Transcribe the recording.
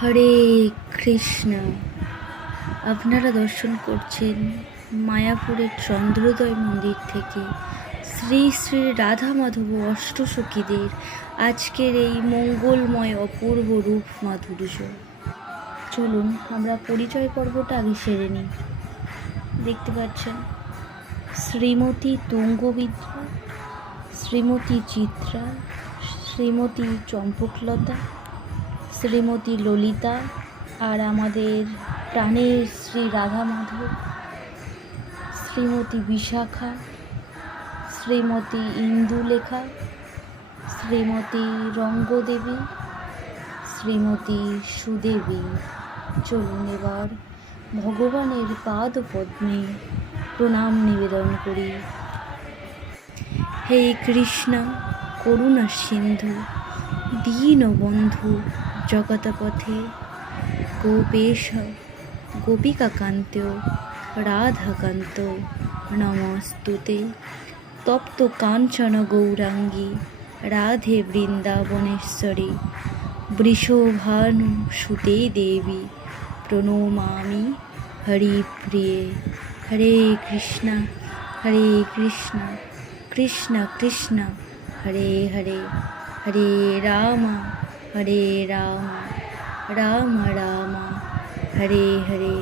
হরে কৃষ্ণ। আপনারা দর্শন করছেন মায়াপুরের চন্দ্রোদয় মন্দির থেকে শ্রী শ্রী রাধা মাধব অষ্টসখীদের আজকের এই মঙ্গলময় অপূর্ব রূপ মাধুর্য। চলুন আমরা পরিচয় পর্বটা আগে সেরে নিই। দেখতে পাচ্ছেন শ্রীমতী তুঙ্গবিদ্যা, শ্রীমতী চিত্রা, শ্রীমতী চম্পকলতা, শ্রীমতী ললিতা, আর আমাদের প্রাণের শ্রী রাধা মাধব, শ্রীমতী বিশাখা, শ্রীমতী ইন্দুলেখা, শ্রীমতী রঙ্গদেবী, শ্রীমতী সুদেবী। চলুন এবার ভগবানের পাদ পদ্মে প্রণাম নিবেদন করি। হে কৃষ্ণ করুণা সিন্ধু দীনবন্ধু জগতপথে গোপেশ গোপিকাকান্ত রাধাকান্ত নমস্তুতে। তপ্ত কাঞ্চন গৌরাঙ্গী রাধে বৃন্দাবনেশ্বরী বৃষভানু সুতে দেবী প্রণমামি হরিপ্রিয়ে। হরে কৃষ্ণ কৃষ্ণ কৃষ্ণ হরে হরে, হরে রাম রাম রাম হরে হরে।